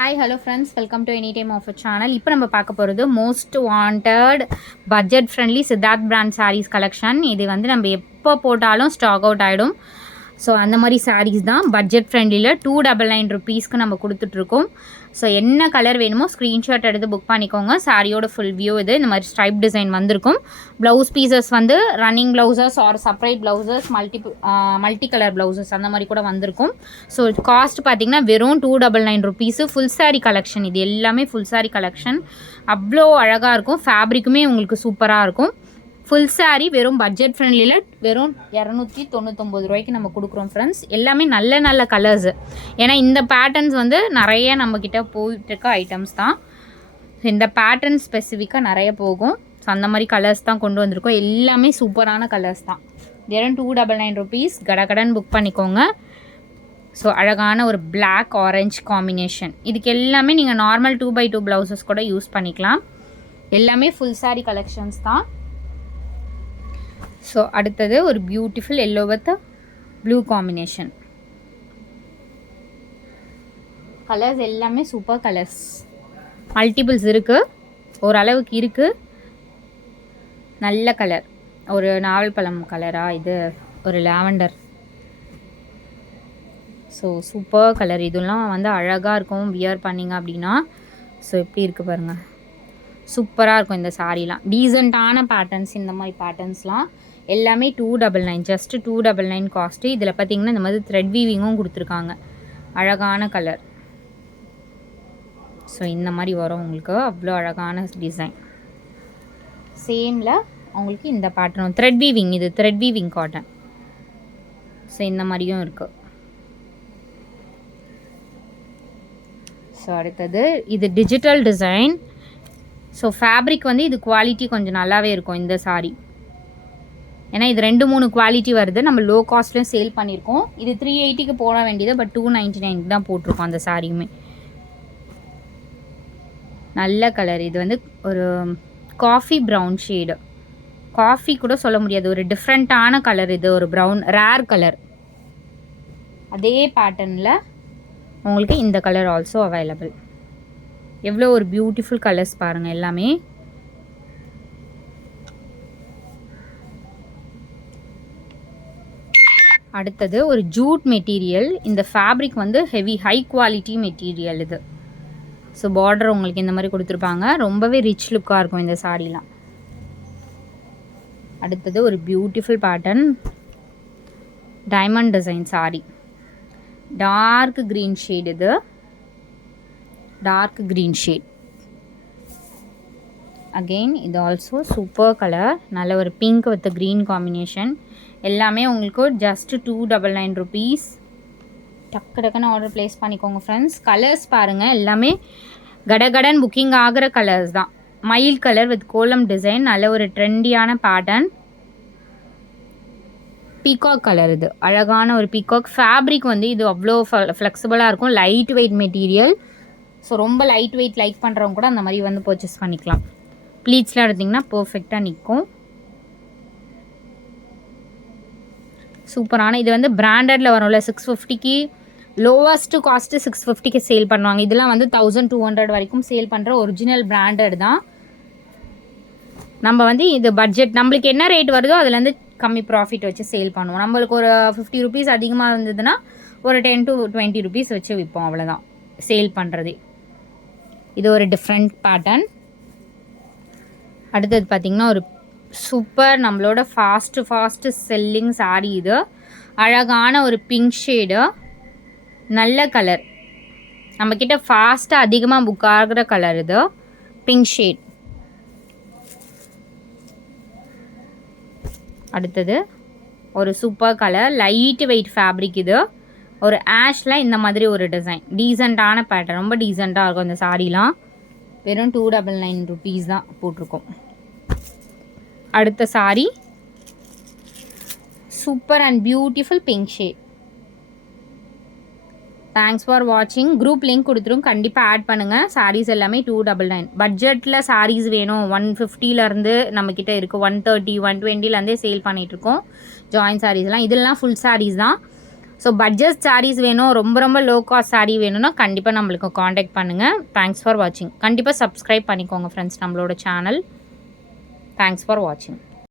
Hi hello friends, welcome to any time offer channel. இப்போ நம்ம பார்க்க போகிறது most wanted budget friendly Siddharth brand saris collection. இது வந்து நம்ம எப்போ போட்டாலும் ஸ்டாக் அவுட் ஆகிடும். ஸோ அந்த மாதிரி சாரீஸ் தான் பட்ஜெட் ஃப்ரெண்ட்லியில் 299 ருபீஸ்க்கு நம்ம கொடுத்துட்ருக்கோம். ஸோ என்ன கலர் வேணுமோ ஸ்க்ரீன்ஷாட் எடுத்து புக் பண்ணிக்கோங்க. சாரியோட ஃபுல் வியூ இது. இந்த மாதிரி ஸ்ட்ரைப் டிசைன் வந்திருக்கும். ப்ளவுஸ் பீசஸ் வந்து running blouses R separate blouses, multi colour blouses அந்த மாதிரி கூட வந்திருக்கும். ஸோ காஸ்ட் பார்த்திங்கன்னா வெறும் 299 ருபீஸு. ஃபுல் சாரீ கலெக்ஷன், இது எல்லாமே ஃபுல் சாரீ கலெக்ஷன். அவ்வளோ அழகாக இருக்கும். ஃபேப்ரிக்குமே உங்களுக்கு சூப்பராக இருக்கும். ஃபுல் சாரீ வெறும் பட்ஜெட் ஃப்ரெண்ட்லியில் வெறும் 299 ரூபாய்க்கு நம்ம கொடுக்குறோம் ஃப்ரெண்ட்ஸ். எல்லாமே நல்ல நல்ல கலர்ஸு. ஏன்னா இந்த பேட்டர்ன்ஸ் வந்து நிறைய நம்மக்கிட்ட போயிட்டுருக்க ஐட்டம்ஸ் தான். இந்த பேட்டர்ன் ஸ்பெசிஃபிக்காக நிறைய போகும். ஸோ அந்த மாதிரி கலர்ஸ் தான் கொண்டு வந்திருக்கோம். எல்லாமே சூப்பரான கலர்ஸ் தான். வெறும் 299 ருபீஸ். கடகடன் புக் பண்ணிக்கோங்க. ஸோ அழகான ஒரு பிளாக் ஆரஞ்ச் காம்பினேஷன். இதுக்கு எல்லாமே நீங்கள் நார்மல் 2x2 ப்ளவுசஸ் கூட யூஸ் பண்ணிக்கலாம். எல்லாமே ஃபுல் சாரீ கலெக்ஷன்ஸ் தான். ஸோ அடுத்தது ஒரு beautiful yellow with blue combination. Colours எல்லாமே சூப்பர் கலர்ஸ். மல்டிபிள்ஸ் இருக்குது, ஓரளவுக்கு இருக்குது. நல்ல கலர், ஒரு நாவல் பழம் கலராக, இது ஒரு லாவெண்டர். So super colour. இதெல்லாம் வந்து அழகாக இருக்கும் வியர் பண்ணிங்க அப்படின்னா. ஸோ எப்படி இருக்குது பாருங்கள், சூப்பராக இருக்கும் இந்த சாரீலாம். டீசெண்டான பேட்டர்ன்ஸ். இந்த மாதிரி பேட்டர்ன்ஸ்லாம் எல்லாமே 299, ஜஸ்ட்டு 299 காஸ்ட்டு. இதில் பார்த்திங்கன்னா இந்த மாதிரி த்ரெட் வீவிங்கும் கொடுத்துருக்காங்க. அழகான கலர். ஸோ இந்த மாதிரி வரும் உங்களுக்கு. அவ்வளோ அழகான டிசைன். சேமில் உங்களுக்கு இந்த பேட்டர்ன் த்ரெட் வீவிங். இது த்ரெட் வீவிங் காட்டன். ஸோ இந்த மாதிரியும் இருக்குது. ஸோ அடுத்தது இது டிஜிட்டல் டிசைன். ஸோ ஃபேப்ரிக் வந்து இது குவாலிட்டி கொஞ்சம் நல்லாவே இருக்கும் இந்த சாரீ. ஏன்னா இது 2-3 குவாலிட்டி வருது. நம்ம லோ காஸ்ட்லையும் சேல் பண்ணியிருக்கோம். இது 380க்கு போட வேண்டியது, பட் 299 தான் போட்டிருக்கோம் அந்த சாரியுமே. நல்ல கலர். இது வந்து ஒரு காஃபி ப்ரௌன் ஷேடு. காஃபி கூட சொல்ல முடியாது, ஒரு டிஃப்ரெண்ட்டான கலர். இது ஒரு ப்ரௌன் ரேர் கலர். அதே பேட்டர்னில் உங்களுக்கு இந்த கலர் ஆல்சோ அவைலபிள். எவ்வளோ ஒரு பியூட்டிஃபுல் கலர்ஸ் பாருங்கள் எல்லாமே. அடுத்தது ஒரு ஜூட் மெட்டீரியல். இந்த ஃபேப்ரிக் வந்து ஹை குவாலிட்டி மெட்டீரியல் இது. ஸோ பார்டர் உங்களுக்கு இந்த மாதிரி கொடுத்துருப்பாங்க. ரொம்பவே ரிச் லுக்காக இருக்கும் இந்த சாரீலாம். அடுத்தது ஒரு beautiful pattern diamond design sari. Dark green shade. இது டார்க் க்ரீன் ஷேட். அகெயின் இது ஆல்சோ சூப்பர் கலர். நல்ல ஒரு பிங்க் வித் க்ரீன் காம்பினேஷன். எல்லாமே உங்களுக்கு ஜஸ்ட் 299 ருபீஸ். டக்கு டக்குன்னு ஆர்டர் ப்ளேஸ் பண்ணிக்கோங்க ஃப்ரெண்ட்ஸ். கலர்ஸ் பாருங்கள், எல்லாமே கடகடன் புக்கிங் ஆகிற கலர்ஸ் தான். மயில் கலர் வித் கோலம் டிசைன். நல்ல ஒரு ட்ரெண்டியான பேட்டர்ன். Peacock colour. இது அழகான ஒரு பீகாக். ஃபேப்ரிக் வந்து இது அவ்வளோ ஃப்ளெக்சிபிளாக இருக்கும். Light weight material. ஸோ ரொம்ப லைட் வெயிட் லைக் பண்ணுறவங்க கூட அந்த மாதிரி வந்து பர்ச்சேஸ் பண்ணிக்கலாம். ப்ளீட்ஸ்லாம் எடுத்திங்கன்னா பர்ஃபெக்டாக நிற்கும். சூப்பரான இது வந்து பிராண்டடில் வரும்ல 650க்கு. லோவஸ்ட்டு காஸ்ட்டு 650க்கு சேல் பண்ணுவாங்க. இதெல்லாம் வந்து 1200 வரைக்கும் சேல் பண்ணுற ஒரிஜினல் பிராண்டட் தான். நம்ம வந்து இது பட்ஜெட், நம்மளுக்கு என்ன ரேட் வருதோ அதுலேருந்து கம்மி ப்ராஃபிட் வச்சு சேல் பண்ணுவோம். நம்மளுக்கு ஒரு 50 ருபீஸ் அதிகமாக இருந்ததுன்னா ஒரு 10 to 20 ருபீஸ் வச்சு விற்போம். அவ்வளோதான் சேல் பண்ணுறதே. இது ஒரு டிஃப்ரெண்ட் பேட்டர்ன். அடுத்தது பார்த்திங்கன்னா ஒரு சூப்பர் நம்மளோட ஃபாஸ்ட்டு செல்லிங் சாரீ. இது அழகான ஒரு பிங்க் ஷேடு. நல்ல கலர். நம்மக்கிட்ட ஃபாஸ்ட்டாக அதிகமாக புக் ஆகிற கலர் இது பிங்க் ஷேட். அடுத்தது ஒரு super colour light weight fabric. இது ஒரு ஆஷில் இந்த மாதிரி ஒரு டிசைன். டீசெண்டான பேட்டர்ன். ரொம்ப டீசெண்டாக இருக்கும் இந்த சாரீலாம். வெறும் 299 ருபீஸ் தான் போட்டிருக்கோம். அடுத்த sari super and beautiful pink shade. Thanks for வாட்சிங். குரூப் லிங்க் கொடுத்துரும், கண்டிப்பாக ஆட் பண்ணுங்கள். சாரீஸ் எல்லாமே 299. பட்ஜெட்டில் சாரீஸ் வேணும் 150லேருந்து நம்மக்கிட்ட இருக்குது. 130 120லேருந்தே சேல் பண்ணிகிட்ருக்கோம் ஜாயின் சாரீஸ்லாம். இதெல்லாம் ஃபுல் சாரீஸ் தான். ஸோ பட்ஜெட் சாரீஸ் வேணும், ரொம்ப ரொம்ப லோ காஸ்ட் சாரீ வேணும்னா கண்டிப்பாக நம்மளுக்கு காண்டாக்ட் பண்ணுங்கள். தேங்க்ஸ் ஃபார் வாட்சிங். கண்டிப்பாக சப்ஸ்கிரைப் பண்ணிக்கோங்க ஃப்ரெண்ட்ஸ் நம்மளோட சேனல். தேங்க்ஸ் ஃபார் வாட்சிங்.